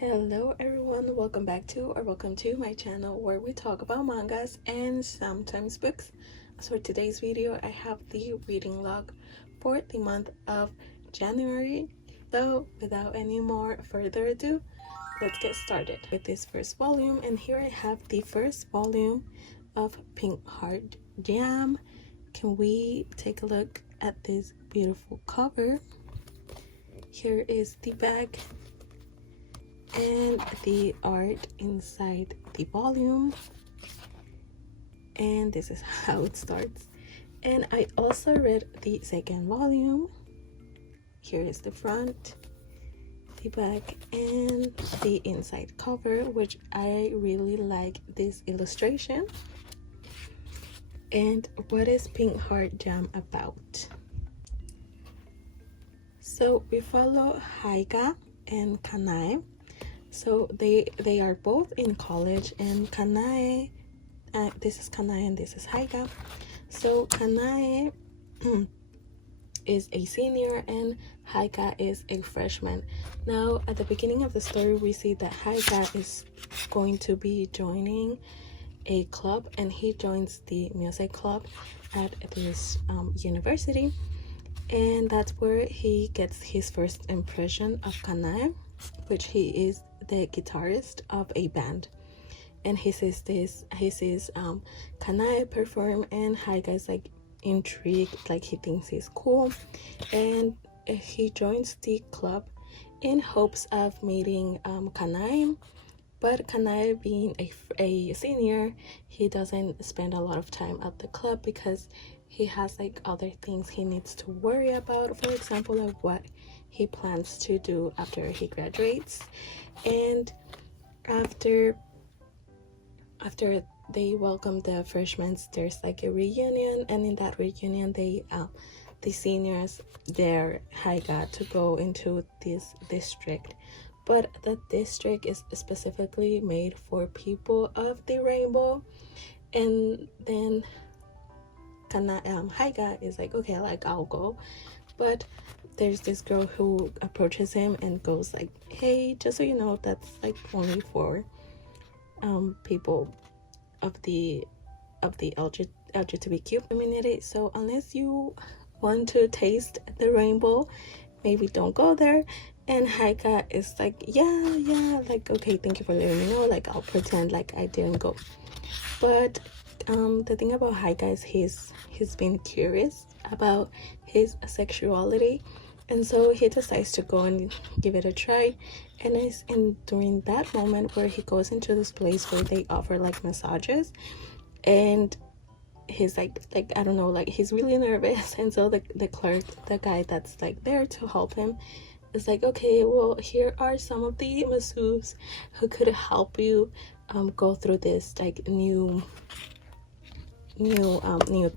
Hello everyone, welcome to my channel where we talk about mangas and sometimes books. So for today's video, I have the reading log for the month of January. So without any more further ado, let's get started with this first volume. And here I have the first volume of Pink Heart Jam. Can we take a look at this beautiful cover? Here is the back and the art inside the volume, and this is how it starts. And I also read the second volume. Here is the front, the back, and the inside cover, which I really like this illustration. And what is Pink Heart Jam about? So we follow Haiga and Kanae. So they are both in college, and Kanae, this is Kanae and this is Haiga. So Kanae is a senior and Haiga is a freshman. Now at the beginning of the story, we see that Haiga is going to be joining a club, and he joins the music club at this university, and that's where he gets his first impression of Kanae, which he is the guitarist of a band. And he sees Kanae perform, and Haiga is like intrigued, like he thinks he's cool, and he joins the club in hopes of meeting Kanae. But Kanae, being a senior, he doesn't spend a lot of time at the club because he has like other things he needs to worry about, for example, like what he plans to do after he graduates. And after they welcome the freshmen, there's like a reunion, and in that reunion the seniors dare Haiga to go into this district, but the district is specifically made for people of the rainbow. And then Haiga is like, okay, like I'll go. But there's this girl who approaches him and goes like, hey, just so you know, that's like only for people of the LGBTQ community, so unless you want to taste the rainbow, maybe don't go there. And Haiga is like, yeah, like, okay, thank you for letting me know, like I'll pretend like I didn't go. But the thing about Haiga is he's been curious about his sexuality, and so he decides to go and give it a try. And it's during that moment where he goes into this place where they offer like massages, and he's like I don't know, like he's really nervous. And so the clerk, the guy that's like there to help him, is like, okay, well, here are some of the masseuses who could help you go through this like new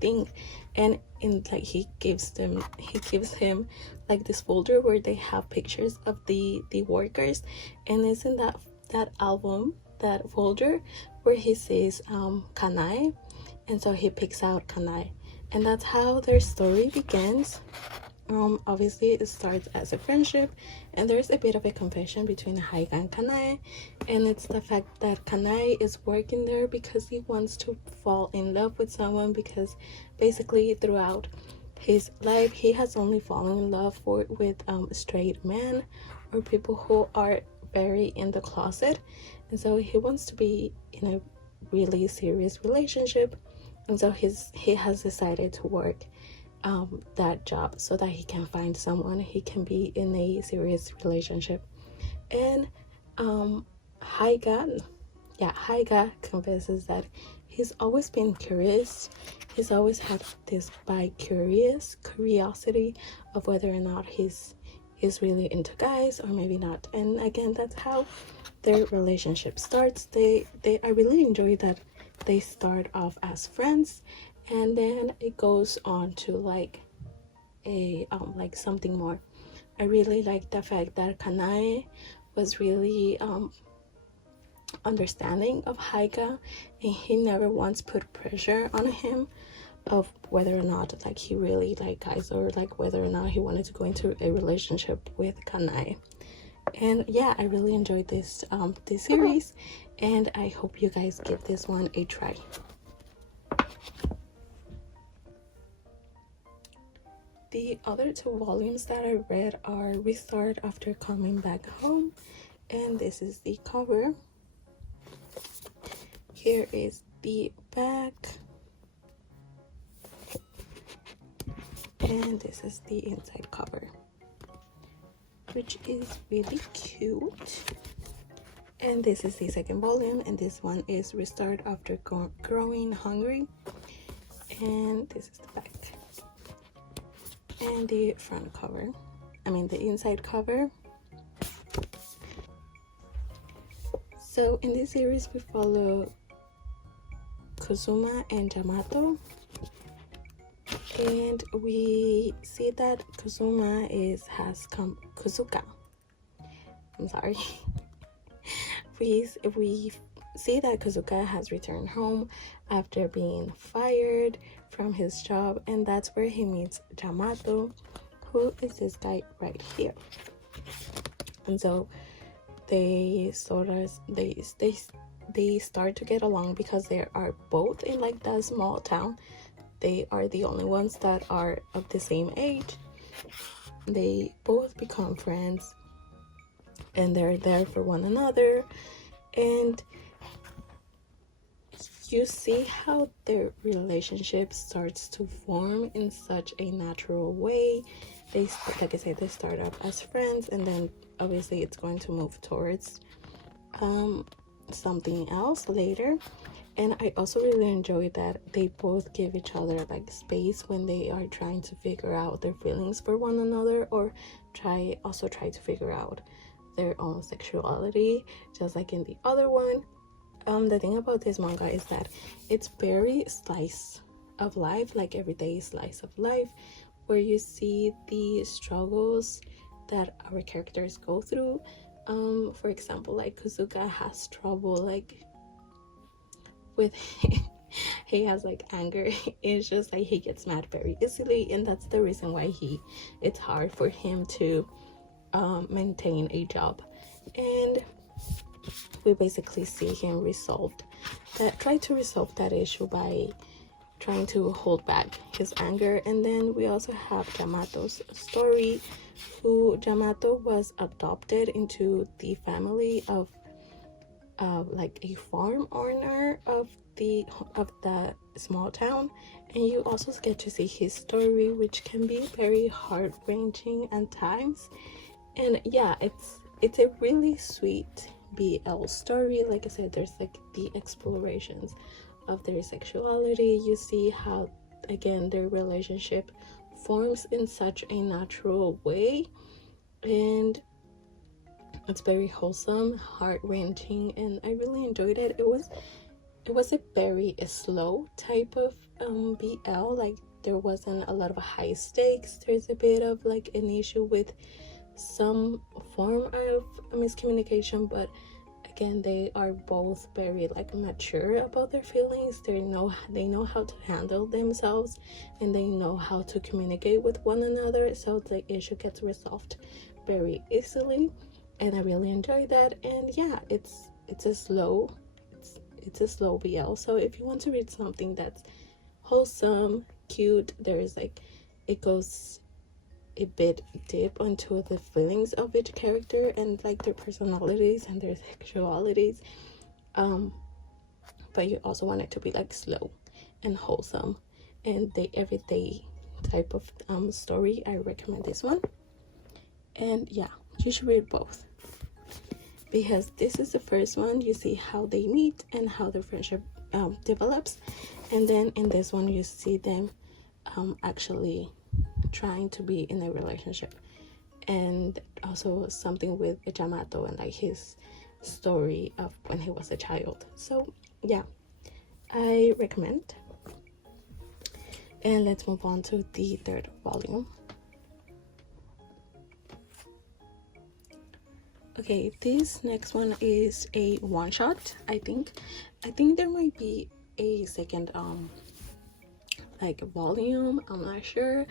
thing. And in like he gives him like this folder where they have pictures of the workers, and it's in that album, that folder, where he says Kanae, and so he picks out Kanae, and that's how their story begins. Obviously it starts as a friendship, and there's a bit of a confession between Haiga and Kanae, and it's the fact that Kanae is working there because he wants to fall in love with someone, because basically throughout his life he has only fallen in love with straight men or people who are very in the closet, and so he wants to be in a really serious relationship, and so he has decided to work that job so that he can find someone he can be in a serious relationship. And Haiga confesses that he's always been curious. He's always had this curiosity of whether or not he's really into guys or maybe not. And again, that's how their relationship starts. I really enjoy that they start off as friends, and then it goes on to like a like something more. I really like the fact that Kanae was really understanding of Haiga, and he never once put pressure on him of whether or not like he really liked guys, or like whether or not he wanted to go into a relationship with Kanae. And yeah, I really enjoyed this this series, and I hope you guys give this one a try. The other two volumes that I read are Restart After Coming Back Home, and this is the cover. Here is the back, and this is the inside cover, which is really cute. And this is the second volume, and this one is Restart After Growing Hungry, and this is the back and the front cover, the inside cover. So in this series we follow Kazuma and Yamato, and we see that Kazuma Kazuka, I'm sorry. we see that Kazuka has returned home after being fired from his job, and that's where he meets Yamato, who is this guy right here. And so they start to get along because they are both in like that small town. They are the only ones that are of the same age. They both become friends, and they're there for one another, and you see how their relationship starts to form in such a natural way. They, like I said, they start up as friends, and then obviously it's going to move towards something else later. And I also really enjoy that they both give each other like space when they are trying to figure out their feelings for one another, or try to figure out their own sexuality, just like in the other one. The thing about this manga is that it's very slice of life, like everyday slice of life, where you see the struggles that our characters go through. For example, like Kazuka has trouble like with he has like anger. It's just like he gets mad very easily, and that's the reason why it's hard for him to maintain a job. And we basically see him try to resolve that issue by trying to hold back his anger. And then we also have Yamato's story, who Yamato was adopted into the family of like a farm owner of the small town, and you also get to see his story, which can be very heart-wrenching at times. And yeah, it's a really sweet BL story. Like I said, there's like the explorations of their sexuality. You see how, again, their relationship forms in such a natural way, and it's very wholesome, heart-wrenching, and I really enjoyed it. It was a very slow type of BL. Like there wasn't a lot of high stakes. There's a bit of like an issue with some form of miscommunication, but again, they are both very like mature about their feelings. They know how to handle themselves, and they know how to communicate with one another, so the issue gets resolved very easily, and I really enjoy that. And yeah, it's a slow BL. So if you want to read something that's wholesome, cute, there's like, it goes a bit deep into the feelings of each character and like their personalities and their sexualities, but you also want it to be like slow and wholesome and the everyday type of story, I recommend this one. And yeah, you should read both, because this is the first one. You see how they meet and how their friendship develops, and then in this one you see them actually trying to be in a relationship, and also something with Yamato and like his story of when he was a child. So yeah, I recommend. And let's move on to the third volume. Okay, this next one is a one-shot. I think there might be a second like volume. I'm not sure.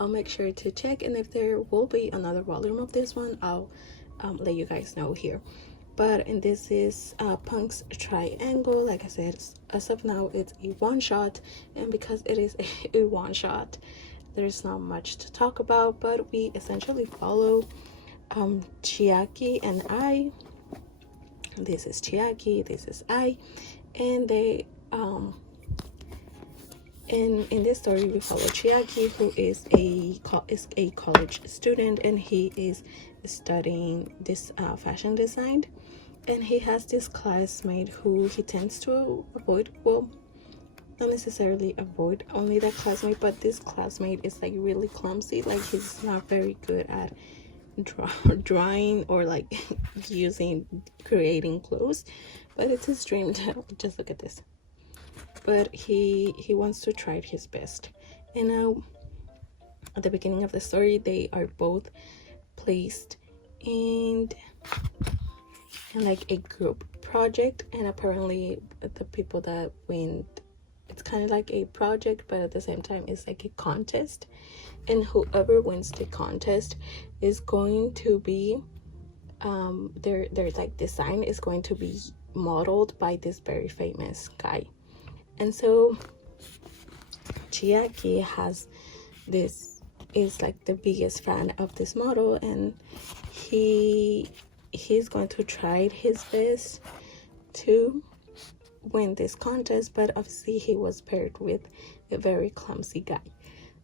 I'll make sure to check, and if there will be another volume of this one, I'll let you guys know here. But and this is Punk's Triangle. Like I said, as of now it's a one shot, and because it is a one shot, there's not much to talk about, but we essentially follow Chiaki and I. This is Chiaki, this is I, and they in this story we follow Chiaki, who is a college student, and he is studying this fashion design, and he has this classmate who he tends to avoid. Well, not necessarily avoid only that classmate, but this classmate is like really clumsy. Like he's not very good at drawing or like creating clothes, but it's his dream to just look at this. But he wants to try his best. And now at the beginning of the story, they are both placed in like a group project, and apparently the people that win, it's kind of like a project, but at the same time it's like a contest, and whoever wins the contest is going to be their like design is going to be modeled by this very famous guy. And so Chiaki is like the biggest fan of this model, and he's going to try his best to win this contest, but obviously he was paired with a very clumsy guy.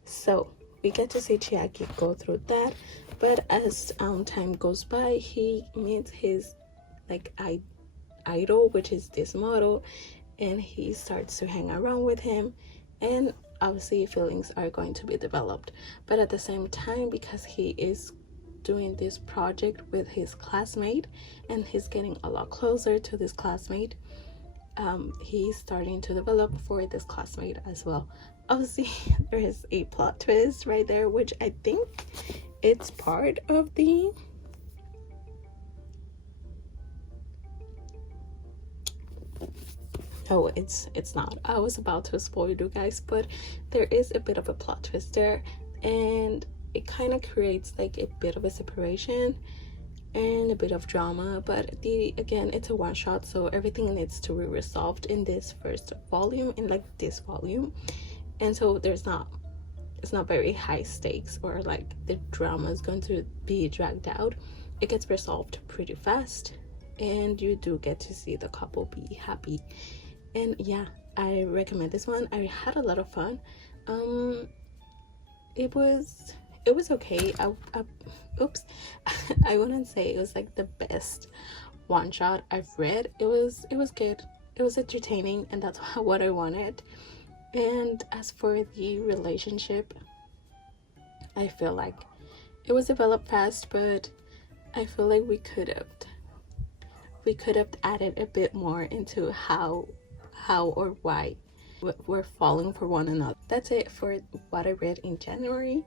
So we get to see Chiaki go through that, but as time goes by, he meets his like idol, which is this model, and he starts to hang around with him, and obviously feelings are going to be developed. But at the same time, because he is doing this project with his classmate and he's getting a lot closer to this classmate, he's starting to develop for this classmate as well. Obviously there is a plot twist right there, which I think it's part of the oh, it's not. I was about to spoil you guys, but there is a bit of a plot twist there, and it kind of creates like a bit of a separation and a bit of drama. But again, it's a one shot, so everything needs to be resolved in this first volume, in like this volume, and so it's not very high stakes, or like the drama is going to be dragged out. It gets resolved pretty fast, and you do get to see the couple be happy. And yeah, I recommend this one. I had a lot of fun. It was okay. Oops. I wouldn't say it was like the best one shot I've read. It was good. It was entertaining, and that's what I wanted. And as for the relationship, I feel like it was developed fast, but I feel like we could have added a bit more into how or why we're falling for one another. That's it for what I read in January,